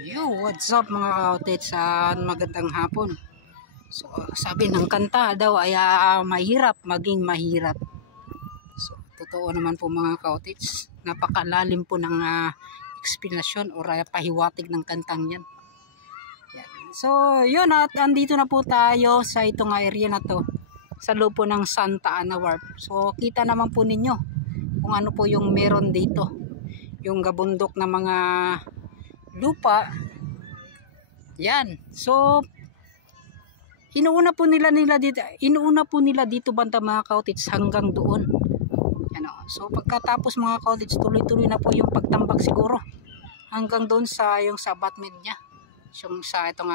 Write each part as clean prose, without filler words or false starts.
Yo, what's up mga ka-outlets? Magandang hapon. So, sabi ng kanta daw ay mahirap maging mahirap. So, totoo naman po mga ka-outlets. Napakalalim po ng explanation o pahiwatig ng kantang yan. So, yun at andito na po tayo sa itong area na to. Sa loob po ng Santa Ana Wharf. So, kita naman po ninyo kung ano po yung meron dito. Yung gabundok na mga lupa. Yan. So, inuuna po nila dito banda mga ka-outlets hanggang doon. Yan o. So, pagkatapos mga ka-outlets, tuloy-tuloy na po yung pagtambak siguro. Hanggang doon sa yung sa abutment niya. Yung sa itong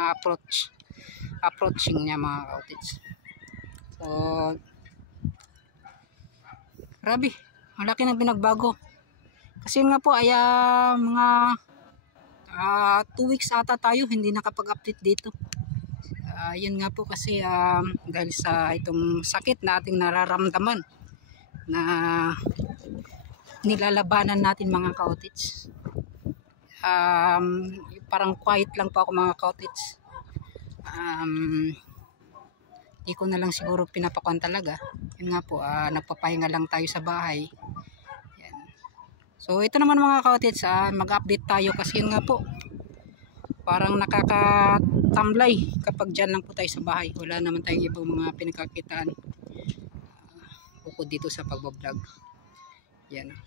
approaching niya mga ka-outlets. So, grabe. Malaki ng pinagbago. Kasi nga po ay mga 2 weeks ata tayo hindi nakapag-update dito. Yun nga po kasi dahil sa itong sakit na ating nararamdaman na nilalabanan natin mga ka-outlets. Parang quiet lang po ako mga ka-outlets. Di ko na lang siguro pinapakuan talaga. Yun nga po, nagpapahinga lang tayo sa bahay. Yan. So ito naman mga ka-outlets, mag-update tayo kasi yun nga po, parang nakakatamlay kapag dyan lang po tayo sa bahay. Wala naman tayong ibang mga pinagkakitaan bukod dito sa pagbablog. Yan.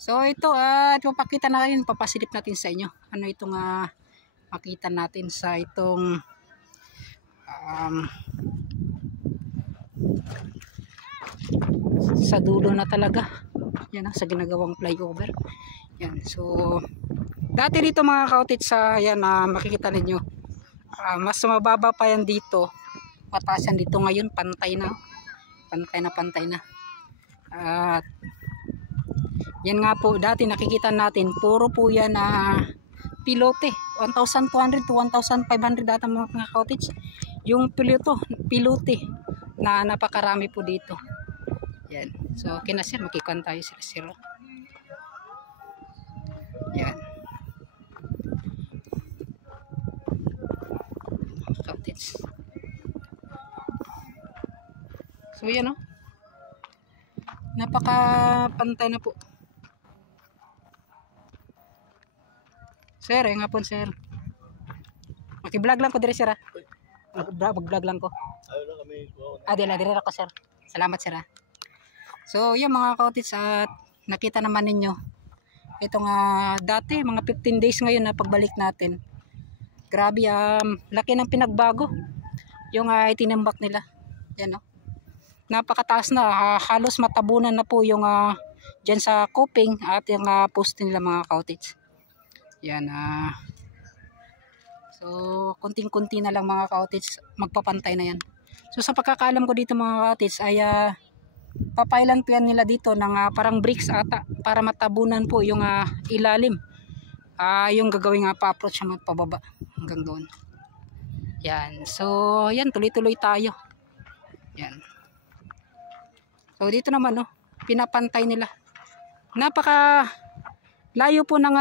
So ito, ipapakita natin, papasilip natin sa inyo. Ano itong makita natin sa itong sa dulo na talaga. Yan sa ginagawang flyover. Yan. So dati dito mga ka-outlets yan makikita ninyo mas mababa pa yan dito. Mataas yan dito ngayon, pantay na. Pantay na. At yan nga po, dati nakikita natin puro po yan pilote. 1,200 to 1,500 data mga ka-outlets. Yung pilote na napakarami po dito. Yan. So kinasir, makikuan tayo sila. Yan. Ka-outlets. So yan o. Napaka-pantay na po. Sir, nga po sir. Maki-vlog lang ko dire sir. Mag-vlog lang ko. Dila ako sir. Salamat sir. So yan mga ka-outlets, at nakita naman ninyo itong dati mga 15 days ngayon na pagbalik natin. Grabe, laki ng pinagbago yung itinambak nila. Yan o. Napakataas na, halos matabunan na po yung dyan sa coping at yung post nila mga ka-outlets. Yan. So kunting-kunti na lang mga ka-outlets, magpapantay na yan. So sa pagkakaalam ko dito mga ka-outlets ay papailan po yan nila dito ng parang bricks ata para matabunan po yung ilalim. Yung gagawing pa-approach siya pababa hanggang doon. Yan. So yan, tuloy-tuloy tayo. Yan. So dito naman pinapantay nila. Napaka layo po ng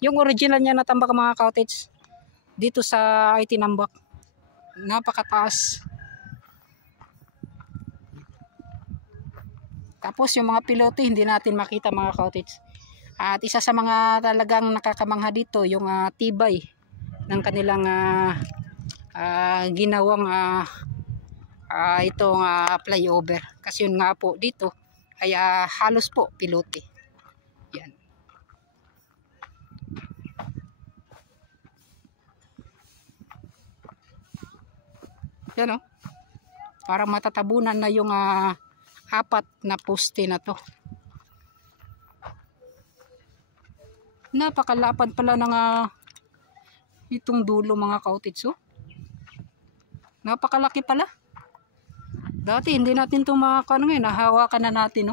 yung original niya na tambak mga ka-outlets dito sa itinambak. Napakataas. Tapos yung mga pilote hindi natin makita mga ka-outlets. At isa sa mga talagang nakakamangha dito yung tibay ng kanilang ginawang itong flyover. Kasi yun nga po dito ay halos po pilote. Yan. Yan o. Parang matatabunan na yung 4 na poste na to. Napakalapad pala ng itong dulo mga ka-outlets. Napakalaki pala. Dati hindi natin ito ngayon, nahawakan na natin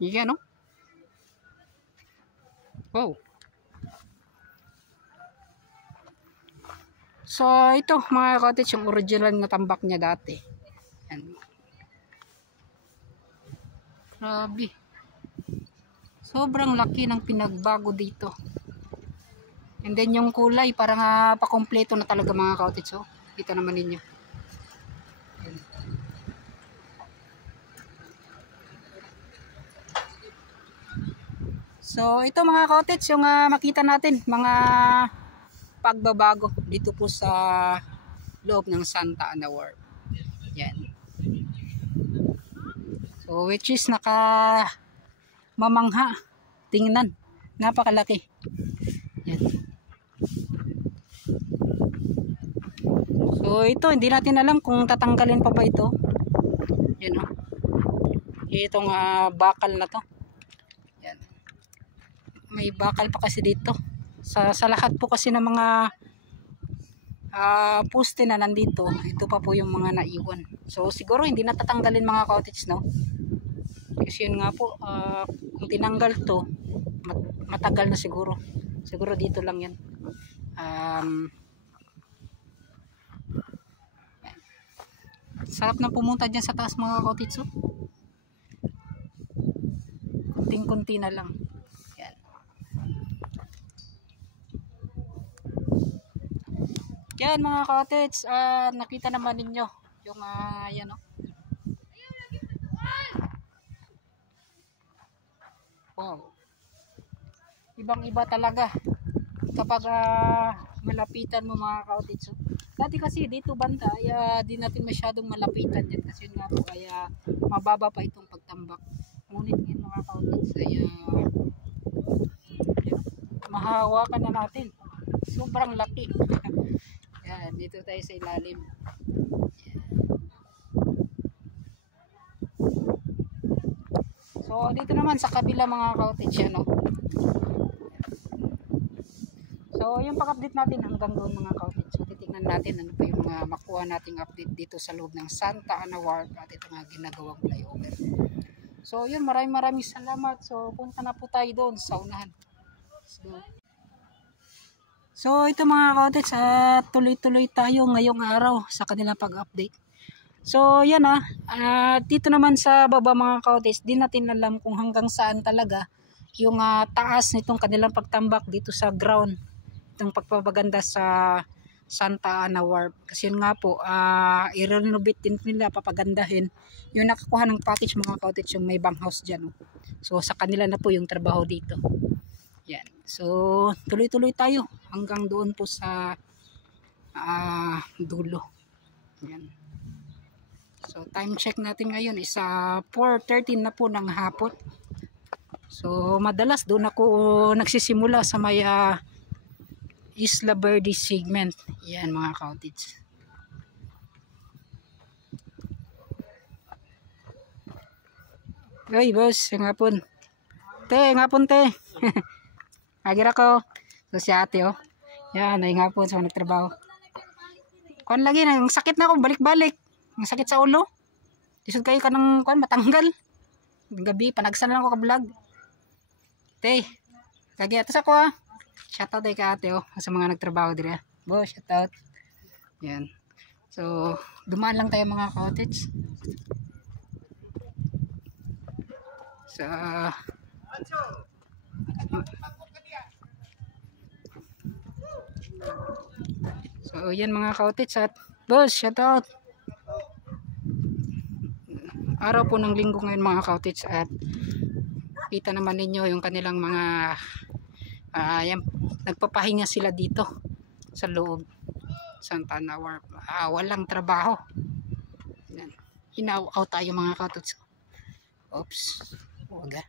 Yan Wow. So ito mga ka-outlets yung original na tambak niya dati. Yan. Grabe. Sobrang laki ng pinagbago dito. And then yung kulay parang pa-kompleto na talaga mga ka-outits. So, kita naman ninyo. So ito mga ka-outits yung makita natin mga pagbabago dito po sa loob ng Santa Ana Wharf. Yan. So which is mamangha. Tingnan. Napakalaki. Yan. So ito hindi natin alam kung tatanggalin pa ba ito. Yan o. Itong bakal na to. Yan. May bakal pa kasi dito. Sa lahat po kasi ng mga poste na nandito, ito pa po yung mga naiwan. So siguro hindi natatanggalin mga ka-outits, no? Kasi yun nga po, kung tinanggal to, matagal na siguro. Siguro dito lang yan. Sarap na pumunta dyan sa taas mga ka-outits. Kunting-kunti na lang. Yan mga ka-outits, nakita naman ninyo yung yan o. Wow. Ibang iba talaga kapag malapitan mo mga ka-outits. Dati kasi dito banda, di natin masyadong malapitan yan kasi nga po kaya mababa pa itong pagtambak. Ngunit ngayon mga ka-outits ay mahahawakan na natin. Sobrang laki. Yan, dito tayo sa ilalim. Yan. So dito naman sa kabila mga ka-outits yan, no? So yung pag-update natin hanggang doon mga ka-outits. So titingnan natin ano pa yung mga makuha nating update dito sa loob ng Santa Ana Wharf at ito nga ginagawang flyover. So yun, maraming salamat. So punta na po tayo doon sa unahan. So ito mga ka-outits, tuloy-tuloy tayo ngayong araw sa kanilang pag-update. So yan dito naman sa baba mga ka-outits, di natin alam kung hanggang saan talaga yung taas nitong kanilang pagtambak dito sa ground. Itong pagpapaganda sa Santa Ana Wharf. Kasi yun nga po, i-renovate din nila, papagandahin. Yung nakakuha ng package mga ka-outits, yung may banghouse dyan. So sa kanila na po yung trabaho dito. Yan. So tuloy-tuloy tayo hanggang doon po sa dulo. Yan. So time check natin ngayon is 4:13 na po ng hapon. So madalas doon ako nagsisimula sa may Isla Verde segment. Yan mga ka-outits. Ay boss, ngapon. Ngapon te. Agira ko. So si ate Yan, ay nga po sa nagtrabaho. Kuan lagi ang sakit na ako balik-balik. Ang sakit sa ulo. Isod kayo kanang kuan matanggal. Gabi panagsan lang ako ka vlog. Te. Lagi atas ako Shoutout kay ate sa mga nagtrabaho dire. Bo, shoutout. Yan. So, dumaan lang tayo mga ka-outits. So yan mga ka-outits at boss, shoutout. Araw po ng linggo ngayon mga ka-outits at kita naman ninyo yung kanilang mga yan, nagpapahinga sila dito sa loob Santa Ana Wharf. Walang trabaho. Yan. Hinaw-out tayo mga ka-outits. Oops. Huwag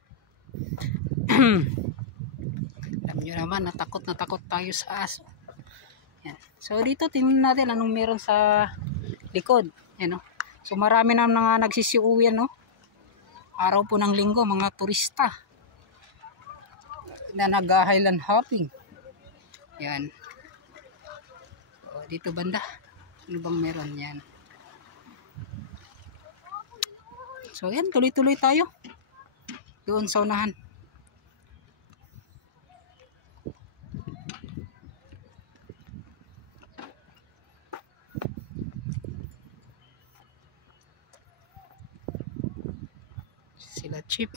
alam nyo naman, natakot tayo sa aso. Yan. So dito tingnan natin anong meron sa likod. Yan, so marami na mga nagsisiuwi araw po ng linggo, mga turista na nag-highland hopping. Yan. So dito banda, ano bang meron yan? So yan, tuloy-tuloy tayo doon sa unahan. Sila Chip.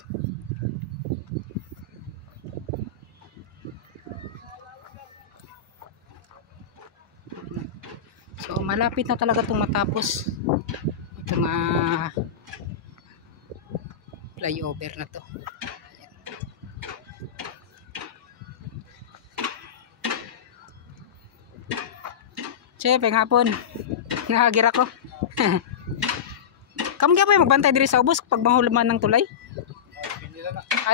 So malapit na talaga itong matapos itong flyover na to. Chef, ang hapon. Nahagir ako. Kamu kaya po yung magbantay diri sa ubos pag mahulaman ng tulay?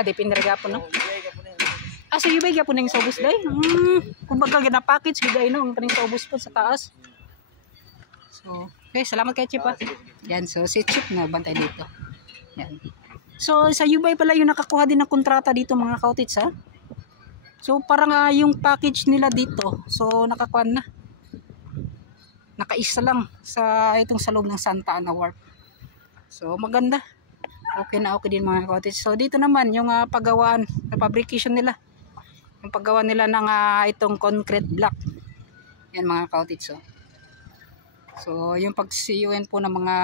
Depende na gapon, no? So yung bagay po na yung sa ubos day? Kung baga gina-package, gigay no, ang kaning sa ubos po sa taas. So, okay, salamat kay Chip, Yan, so si Chip na bantay dito. Yan. So, sa Ubay pala yung nakakuha din ng kontrata dito mga kautits, ha? So, parang yung package nila dito, so nakakuha na. Nakaisa lang sa itong sa loob ng Santa Ana Wharf. So maganda. Okay na okay din mga kautits. So dito naman yung paggawaan, fabrication nila. Yung paggawa nila ng itong concrete block. Yan mga kautits. So yung pagsiyuin po ng mga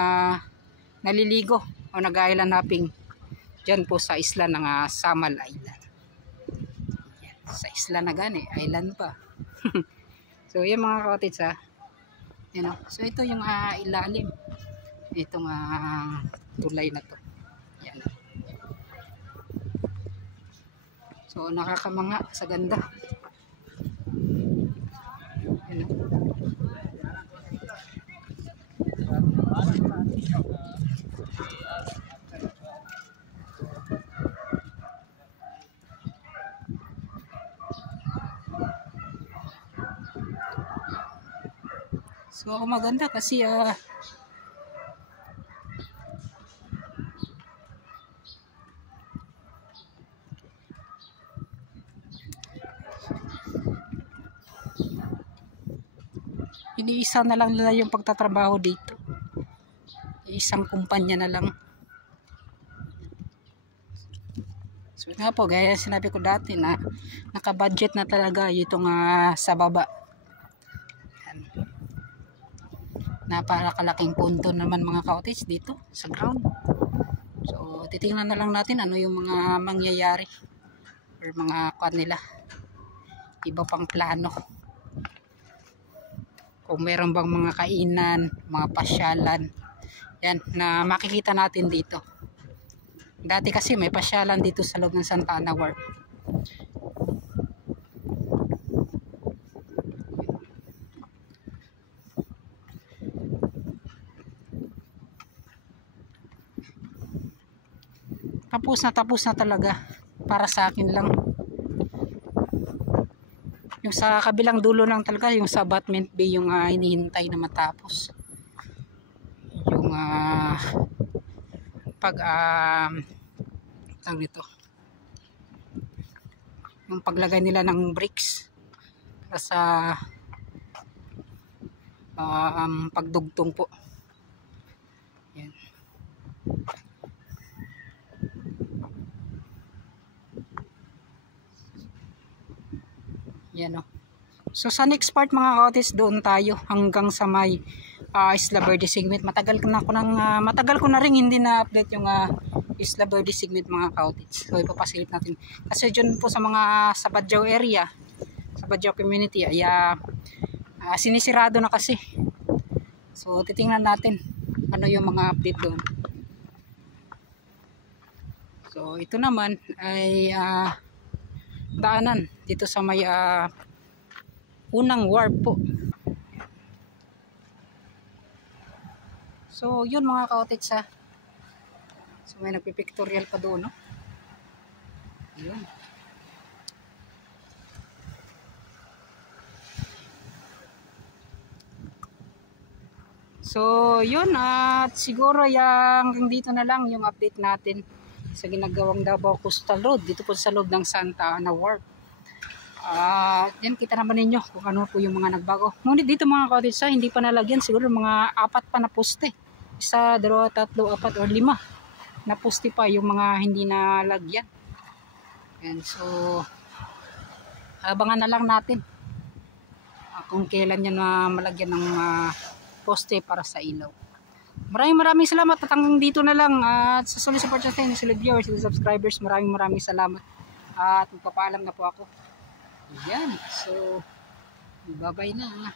naliligo o nag-island hopping dyan po sa isla ng Samal Island. Yan, sa isla na gani, island pa. So yan mga kautits, Yan, so ito yung ilalim itong tulay na to. Yan. So nakakamanga sa ganda. Yan. So ako maganda kasi iniisa na lang nila yung pagtatrabaho dito. Isang kumpanya na lang. So nga po, gaya sinabi ko dati na naka-budget na talaga itong sa baba. Napakalaking punto naman mga kautits dito sa ground. So titingnan na lang natin ano yung mga mangyayari or mga kuan nila, iba pang plano, kung meron bang mga kainan, mga pasyalan yan na makikita natin dito. Dati kasi may pasyalan dito sa loob ng Santa Ana Wharf. Tapos na talaga para sa akin lang. Yung sa kabilang dulo lang talaga, yung sa abutment bay yung hinihintay na matapos. Yung tawag nito, yung paglagay nila ng bricks para sa pagdugtong po. Yan. Yan o. So sa next part mga kautits, doon tayo hanggang sa may Isla Verde segment. Matagal ko na rin hindi na update yung Isla Verde segment mga kautits. So ipapasilip natin. Kasi dyan po sa mga sa Badjao area, sa Badjao community, ay sinisirado na kasi. So titingnan natin ano yung mga update doon. So ito naman ay daanan dito sa may unang wharf po. So yun mga kautits, so may nagpipictorial pa doon, no? Yun. So yun, at siguro hanggang dito na lang yung update natin sa ginagawang Davao Coastal Road dito po sa loob ng Santa Ana Wharf. Yan, kita naman ninyo kung ano po yung mga nagbago. Ngunit dito mga kautits, hindi pa nalagyan, siguro mga 4 pa na poste. 1, 2, 3, 4 or 5 na poste pa yung mga hindi nalagyan. And so abangan na lang natin kung kailan yan malagyan ng poste para sa ilaw. Maraming salamat at hanggang dito na lang, at sa solid support natin, solid viewers, solid subscribers, maraming salamat at magpapaalam na po ako. Yan, so bye bye na.